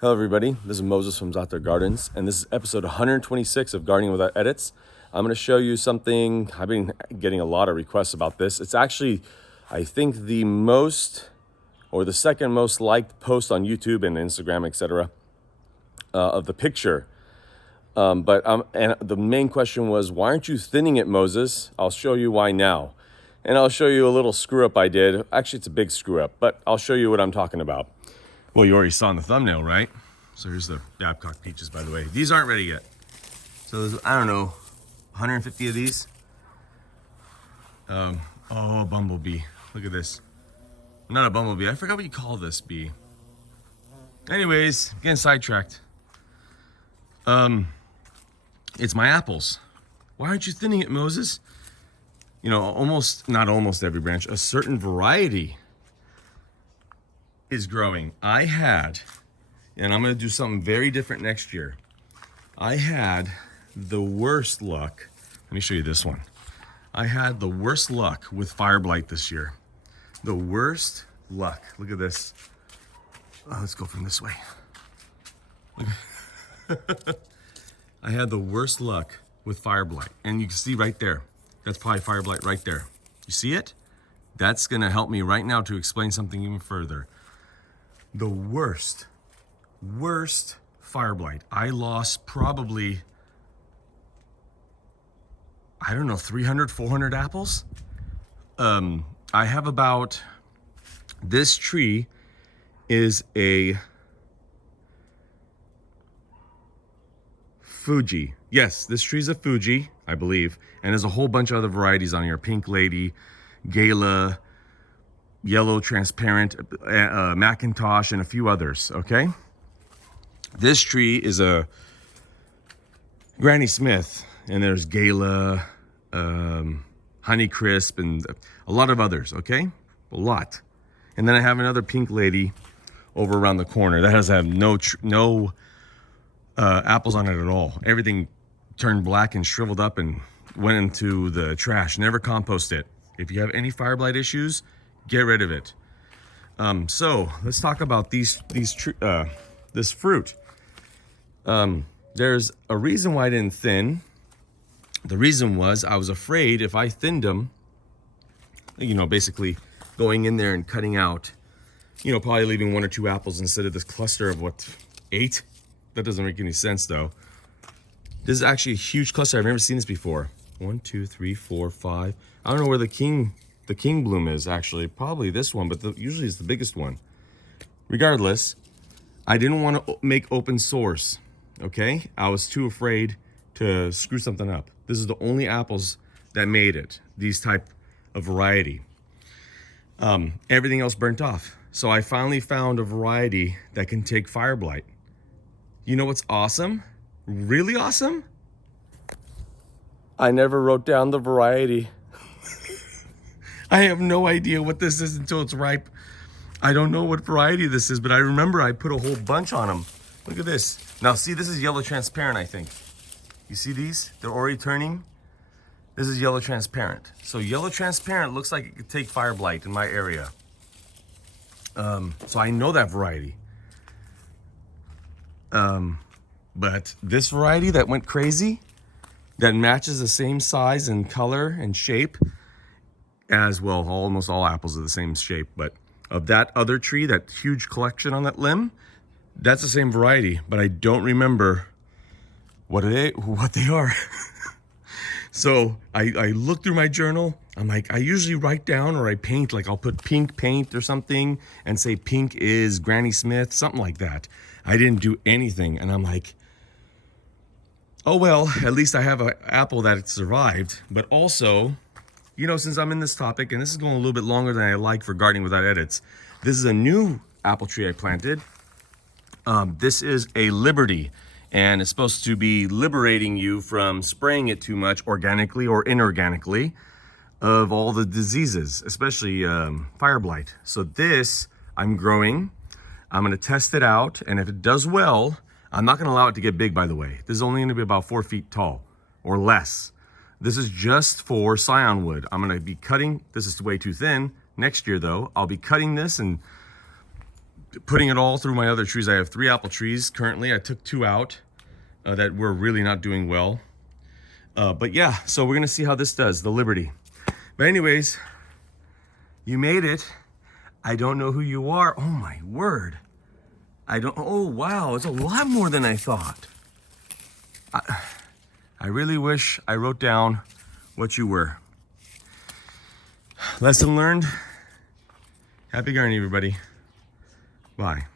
Hello everybody, this is Moses from Zaatargardens, and this is episode 126 of Gardening Without Edits. I'm going to show you something. I've been getting a lot of requests about this. It's actually, I think, the most or the second most liked post on YouTube and Instagram, etc. Of the picture. And the main question was, why aren't you thinning it, Moses? I'll show you why now. And I'll show you a little screw up I did. Actually, it's a big screw up, but I'll show you what I'm talking about. Well, you already saw in the thumbnail, right? So here's the Babcock peaches, by the way. These aren't ready yet. So there's, I don't know, 150 of these. Oh, a bumblebee. Look at this. Not a bumblebee. I forgot what you call this bee. Anyways, getting sidetracked. It's my apples. Why aren't you thinning it, Moses? You know, not almost every branch, a certain variety is growing. I had, and I'm going to do something very different next year. I had the worst luck. Let me show you this one. I had the worst luck with fire blight this year. The worst luck. Look at this. Oh, let's go from this way. I had the worst luck with fire blight. And you can see right there. That's probably fire blight right there. You see it? That's going to help me right now to explain something even further. The worst fire blight. I lost probably, I don't know, 300, 400 apples. I have about, this tree is a Fuji. Yes, this tree's a Fuji, I believe. And there's a whole bunch of other varieties on here. Pink Lady, Gala, yellow transparent, Macintosh, and a few others, okay? This tree is a Granny Smith, and there's Gala, Honey Crisp, and a lot of others, okay? A lot. And then I have another Pink Lady over around the corner. That has no apples on it at all. Everything turned black and shriveled up and went into the trash. Never compost it. If you have any fire blight issues, get rid of it. So let's talk about this fruit. There's a reason why I didn't thin. The reason was I was afraid if I thinned them, you know, basically going in there and cutting out, you know, probably leaving 1 or 2 apples instead of this cluster of what, 8? That doesn't make any sense though. This is actually a huge cluster. I've never seen this before. 1, 2, 3, 4, 5. I don't know where the king bloom is actually. Probably this one, but usually it's the biggest one. Regardless, I didn't want to make open source, okay? I was too afraid to screw something up. This is the only apples that made it, these type of variety. Everything else burnt off. So I finally found a variety that can take fire blight. You know what's awesome? Really awesome? I never wrote down the variety. I have no idea what this is until it's ripe. I don't know what variety this is, but I remember I put a whole bunch on them. Look at this. Now see, this is yellow transparent, I think. You see these? They're already turning. This is yellow transparent. So yellow transparent looks like it could take fire blight in my area. So I know that variety. But this variety that went crazy, that matches the same size and color and shape as well, almost all apples are the same shape, but of that other tree, that huge collection on that limb, that's the same variety, but I don't remember what they are. So I looked through my journal. I'm like, I usually write down or I paint, like I'll put pink paint or something and say pink is Granny Smith, something like that. I didn't do anything, and I'm like, oh well, at least I have an apple that survived. But also, you know, since I'm in this topic, and this is going a little bit longer than I like for gardening without edits, this is a new apple tree I planted. This is a Liberty, and it's supposed to be liberating you from spraying it too much organically or inorganically of all the diseases, especially fire blight. So this I'm growing. I'm going to test it out, and if it does well, I'm not going to allow it to get big, by the way. This is only going to be about 4 feet tall or less. This is just for scion wood. I'm going to be cutting, this is way too thin. Next year though, I'll be cutting this and putting it all through my other trees. I have 3 apple trees currently. I took 2 out that were really not doing well. But yeah, so we're gonna see how this does, the Liberty. But anyways, you made it. I don't know who you are. Oh my word. Oh wow, it's a lot more than I thought. I really wish I wrote down what you were. Lesson learned. Happy gardening, everybody. Bye.